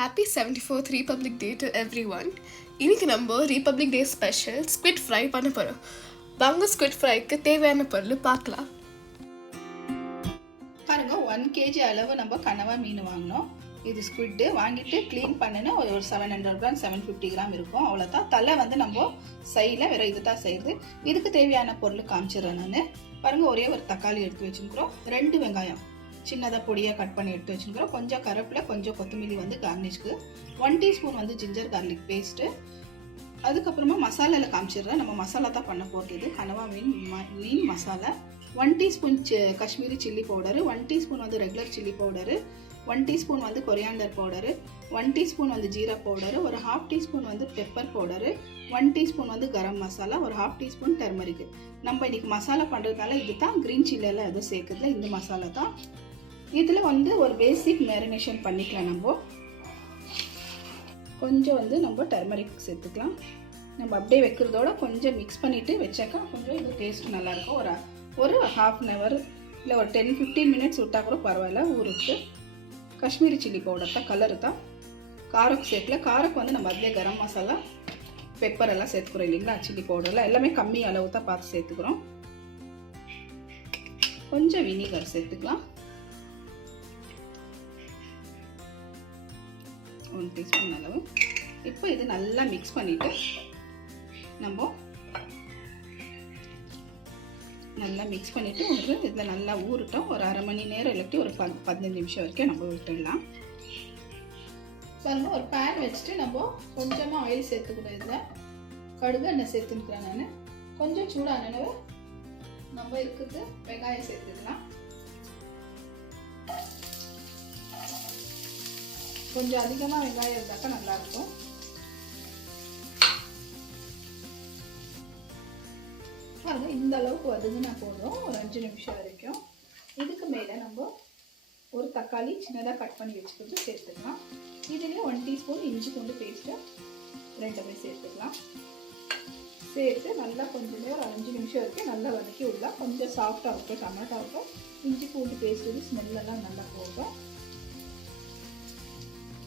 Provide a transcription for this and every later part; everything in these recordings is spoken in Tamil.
Happy 74th Republic Day to everyone. இன்னைக்கு நம்ம republic day special squid fry பண்ண போகிறோம். வாங்க ஸ்குவிட் ஃப்ரைக்கு தேவையான பொருள் பார்க்கலாம். பாருங்க 1 kg அளவு நம்ம கனவா மீன் வாங்கினோம். இது ஸ்குவிட் வாங்கிட்டு க்ளீன் பண்ணினா ஒரு 700 கிராம் 750 கிராம் இருக்கும். அவ்வளோதான். தலை வந்து நம்ம சைடில் வேற இது தான் செய்யுது. இதுக்கு தேவையான பொருள் காமிச்சிடுறேன் நான். பாருங்க ஒரே ஒரு தக்காளி எடுத்து வச்சுக்கிறோம், 2 வெங்காயம் சின்னதாக பொடியாக கட் பண்ணி எடுத்து வச்சுக்கிறோம், கொஞ்சம் கருவேப்பிலை, கொஞ்சம் கொத்தமல்லி வந்து கார்னிஷ்க்கு, 1 டீஸ்பூன் வந்து ஜிஞ்சர் கார்லிக் பேஸ்ட்டு. அதுக்கப்புறமா மசாலாவில் காமிச்சிடுறேன். நம்ம மசாலா தான் பண்ண போகிறது. கனவா மீன் masala, 1 teaspoon Kashmiri chilli powder, 1 teaspoon வந்து ரெகுலர் சில்லி பவுடரு, 1 டீஸ்பூன் வந்து கொரியாண்டர் பவுடரு, 1 டீஸ்பூன் வந்து ஜீரா பவுடரு, ஒரு 1/2 டீஸ்பூன் வந்து பெப்பர் பவுடரு, 1 டீஸ்பூன் வந்து கரம் மசாலா, ஒரு 1/2 டீஸ்பூன் டர்மரிக்கு. நம்ம இன்னைக்கு மசாலா பண்ணுறதுனால இது தான் க்ரீன் சில்லியெல்லாம் எதுவும் சேர்க்குறதுல இந்த மசாலா தான். இதில் வந்து ஒரு பேசிக் மேரினேஷன் பண்ணிக்கலாம். நம்ம கொஞ்சம் வந்து நம்ம டர்மரிக் சேர்த்துக்கலாம். நம்ம அப்படியே வைக்கிறதோட கொஞ்சம் மிக்ஸ் பண்ணிவிட்டு வச்சாக்கா கொஞ்சம் இது டேஸ்ட் நல்லாயிருக்கும். ஒரு 1/2 hour இல்லை ஒரு 10-15 minutes விட்டால் கூட பரவாயில்ல ஊருக்கு. காஷ்மீரி சில்லி பவுடர் தான், கலரு தான். காரம் சேர்க்கல. காரக்கு வந்து நம்ம அதிலே கரம் மசாலா பெப்பர் எல்லாம் சேர்த்துக்கிறோம் இல்லைங்களா. சில்லி பவுடர்லாம் எல்லாமே கம்மி அளவு தான் பார்த்து சேர்த்துக்கிறோம். கொஞ்சம் வினிகர் சேர்த்துக்கலாம், 1 டீஸ்பூன் அளவு. இப்போ இது நல்லா மிக்ஸ் பண்ணிவிட்டு நம்ம நல்லா மிக்ஸ் பண்ணிவிட்டு இதில் நல்லா ஊறட்டும். ஒரு 1/2 மணி நேரம் இல்லாட்டி ஒரு 15 நிமிஷம் வரைக்கும் நம்ம விட்டுடலாம். பாருங்க ஒரு பேன் வச்சுட்டு நம்ம கொஞ்சமாக ஆயில் சேர்த்துக்கணும். இதில் கடுகு எண்ணெய் சேர்த்துக்கிறேன் நான். கொஞ்சம் சூடானவே நம்ம இருக்கிறது வெங்காயம் சேர்த்துக்கலாம். கொஞ்சம் அதிகமாக வெங்காயம் இருந்தாக்கா நல்லாயிருக்கும். பாருங்க இந்த அளவுக்கு வதங்கினா போதும், ஒரு 5 நிமிஷம் வரைக்கும். இதுக்கு மேலே நம்ம ஒரு தக்காளி சின்னதாக கட் பண்ணி வச்சுக்கிட்டு சேர்த்துக்கலாம். இதுலேயே 1 டீஸ்பூன் இஞ்சி பூண்டு பேஸ்ட்டு 2 சேர்த்துக்கலாம். சேர்த்து நல்லா கொஞ்சம் நேரம் 5 நிமிஷம் வரைக்கும் நல்லா வதக்கி விடலாம். கொஞ்சம் சாஃப்டாக இருக்கும் டொமேட்டோவுக்கும் இஞ்சி பூண்டு பேஸ்ட்டு ஸ்மெல்லெல்லாம் நல்லா போகும்.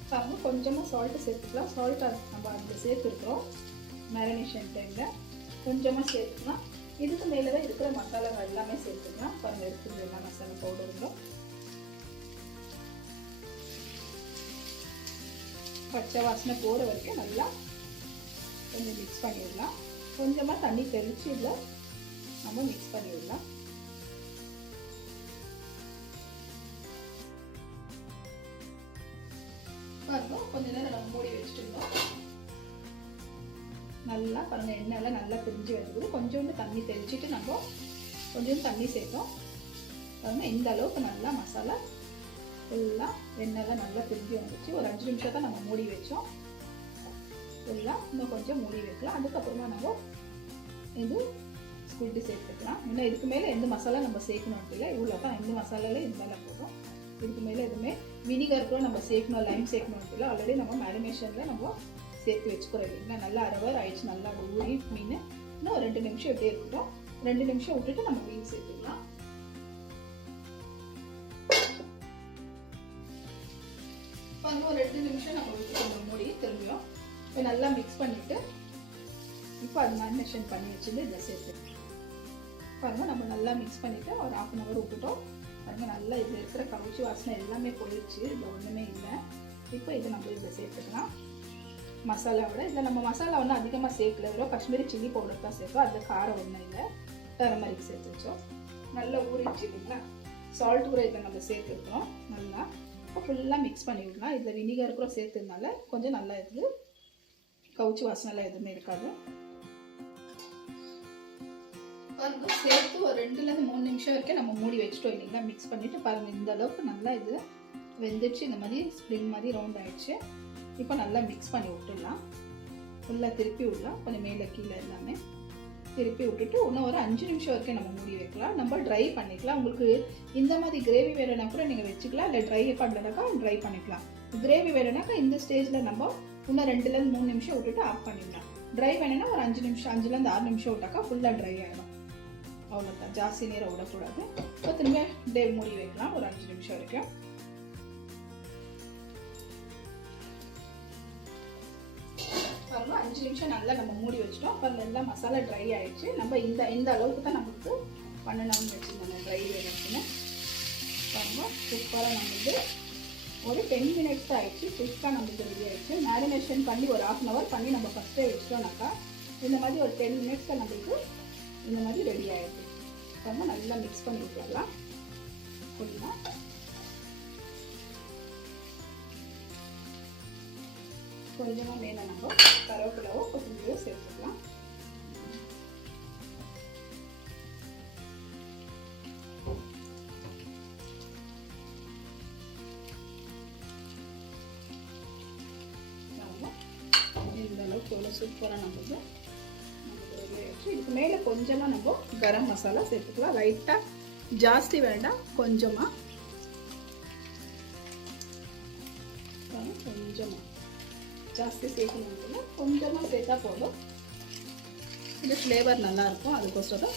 பாருங்க கொஞ்சமாக சால்ட்டு சேர்த்துக்கலாம். சால்ட் நம்ம அதில் சேர்த்துருக்குறோம் மேரினேஷன் டைமில், கொஞ்சமாக சேர்த்துக்கலாம். இதுக்கு மேலே தான் இருக்கிற மசாலாகள் எல்லாமே சேர்த்துக்கலாம். பாருங்கள் எடுத்துக்கிற எல்லா மசாலா பவுடருங்களும் பச்சை வாசனை போகிற வரைக்கும் நல்லா கொஞ்சம் மிக்ஸ் பண்ணிவிடலாம். கொஞ்சமாக தண்ணி தெளித்து இதில் நம்ம மிக்ஸ் பண்ணிவிடலாம். பாருங்க கொஞ்ச நேரம் நம்ம மூடி வச்சுட்டு இருந்தோம். நல்லா பாருங்க எண்ணெயெல்லாம் நல்லா பிரிஞ்சு வருது. கொஞ்சோண்டு தண்ணி தெளிச்சுட்டு நம்ம கொஞ்சம் தண்ணி சேர்த்தோம். பாருங்க இந்த அளவுக்கு நல்லா மசாலா ஃபுல்லாக எண்ணெயெல்லாம் நல்லா பிரிஞ்சு வந்துச்சு. ஒரு 5 நிமிஷம் தான் நம்ம மூடி வச்சோம். ஃபுல்லாக இன்னும் கொஞ்சம் மூடி வைக்கலாம். அதுக்கப்புறமா நம்ம இது ஸ்குவிட் சேர்த்துக்கலாம். இன்னும் இதுக்கு மேலே எந்த மசாலா நம்ம சேர்க்கணும் இல்லை, இவ்வளோ தான். எந்த மசாலாவில் இந்த மேலே போதும். இதுக்கு மேலே எதுவுமே வினிகர் கூட நம்ம சேர்க்கணும், லைம் சேர்க்கணும் இல்லை. ஆல்ரெடி நம்ம மேரினேஷனில் நம்ம சேர்த்து வச்சுக்கிறோம் இல்லைங்களா. நல்லா 1/2 hour ஆயிடுச்சு. நல்லா ஊறி மீன் இன்னும் 2 நிமிஷம் இப்படியே இருக்கட்டும். 2 நிமிஷம் விட்டுட்டு நம்ம மீன் சேர்த்துக்கலாம். பாருங்க ஒரு 2 நிமிஷம் நம்ம விட்டுட்டு மூடி திரும்பியும் இப்போ நல்லா மிக்ஸ் பண்ணிவிட்டு இப்போ அது மேரினேஷன் பண்ணி வச்சுட்டு இதை சேர்த்து பாருங்க நம்ம நல்லா மிக்ஸ் பண்ணிவிட்டு ஒரு 1/2 hour விட்டுட்டோம். பாருங்க நல்லா இதில் இருக்கிற கவுச்சி வாசனை எல்லாமே போயிடுச்சு. இதில் ஒன்றுமே இல்லை. இப்போ இதை நம்ம இதில் சேர்த்துக்கலாம். மசாலாவோட இதில் நம்ம மசாலா ஒன்றும் அதிகமாக சேர்க்கல, வெறும் காஷ்மீரி சில்லி பவுடர் தான் சேர்த்தோம். அதில் காரம் ஒன்றும் இல்லை. டர்மரிக் சேர்த்து வச்சோம். நல்லா ஊறிடுச்சு இல்லைங்களா. சால்ட் கூட இதில் நம்ம சேர்த்துருக்கோம். நல்லா இப்போ ஃபுல்லாக மிக்ஸ் பண்ணி விடலாம். இதில் வினிகர் கூட சேர்த்ததுனால கொஞ்சம் நல்லா இது கவுச்சி வாசனைலாம் எதுவுமே இருக்காது. பாருங்க சேர்த்து ஒரு 2-3 நிமிஷம் வரைக்கும் நம்ம மூடி வச்சுட்டோம் இல்லைங்களா. மிக்ஸ் பண்ணிவிட்டு பாருங்கள் இந்த அளவுக்கு நல்லா இது வெந்துடுச்சு. இந்த மாதிரி ஸ்ப்ரிங் மாதிரி ரவுண்ட் ஆகிடுச்சு. இப்போ நல்லா மிக்ஸ் பண்ணி விட்டுடலாம். ஃபுல்லாக திருப்பி விடலாம். கொஞ்சம் மேலே கீழே எல்லாமே திருப்பி விட்டுட்டு இன்னும் ஒரு 5 நிமிஷம் வரைக்கும் நம்ம மூடி வைக்கலாம். நம்ம ட்ரை பண்ணிக்கலாம். உங்களுக்கு இந்த மாதிரி கிரேவி வேணும்னா கூட நீங்கள் வச்சுக்கலாம், இல்லை ட்ரை பண்ணலனாக்கா ட்ரை பண்ணிக்கலாம். கிரேவி வேணும்னாக்கா இந்த ஸ்டேஜில் நம்ம இன்னும் 2-3 நிமிஷம் விட்டுட்டு ஆஃப் பண்ணிடலாம். ட்ரை வேணும்னா ஒரு 5 நிமிஷம் 5-6 நிமிஷம் விட்டாக்கா ஃபுல்லாக ட்ரை ஆகிடும். அவ்வளோதான், ஜாஸ்தி நேரம் விடக்கூடாது. இப்போ திரும்ப மூடி வைக்கலாம் ஒரு 5 நிமிஷம் வரைக்கும். நிமிஷம் நல்லா நம்ம மூடி வச்சிட்டோம். அப்போ நல்லா மசாலா ட்ரை ஆகிடுச்சு. நம்ம இந்த அளவுக்கு தான் நமக்கு பண்ணணும்னு வச்சுருந்தோம் ட்ரை வேணுச்சுன்னு. பாருங்க சூப்பராக நம்மளுக்கு ஒரு 10 மினிட்ஸ் ஆகிடுச்சு. குயிக்காக நம்மளுக்கு ரெடி ஆகிடுச்சு. மேரினேஷன் பண்ணி ஒரு 1/2 hour பண்ணி நம்ம ஃபஸ்ட்டே வச்சிட்டோம்னாக்கா இந்த மாதிரி ஒரு 10 மினிட்ஸில் நம்மளுக்கு இந்த மாதிரி ரெடி ஆகிடுது. பாருங்க நல்லா மிக்ஸ் பண்ணி விட்டுடலாம். புரியுமா? கொஞ்சமாக மேலே நம்ம கருவேப்பிலையோ கொத்தமல்லியோ சேர்த்துக்கலாம். இந்த அளவுக்கு எவ்வளோ சூப்பராக நமக்கு ரெடி ஆகிடுச்சு. இதுக்கு மேலே கொஞ்சமாக நம்ம கரம் மசாலா சேர்த்துக்கலாம். லைட்டாக, ஜாஸ்தி வேண்டாம், கொஞ்சமாக ஜாஸ்தி சேர்க்கணும், கொஞ்சமாக சேர்த்தா போதும். இது ஃப்ளேவர் நல்லாயிருக்கும். அதுக்கோசரம்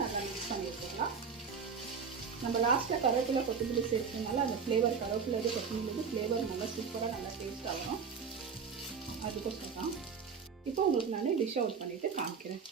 நல்லா மிக்ஸ் பண்ணி வச்சுக்கலாம். நம்ம லாஸ்ட்டில் கருவேப்பிலை கொத்தமல்லி சேர்த்ததுனால அந்த ஃப்ளேவர் கருவேப்பிலை கொத்தமல்லி ஃப்ளேவர் நல்லா சூப்பராக நல்லா டேஸ்ட் ஆகணும். அதுக்கோசரம் தான். இப்போ உங்களுக்கு நான் டிஷ் அவுட் பண்ணிவிட்டு காமிக்கிறேன்.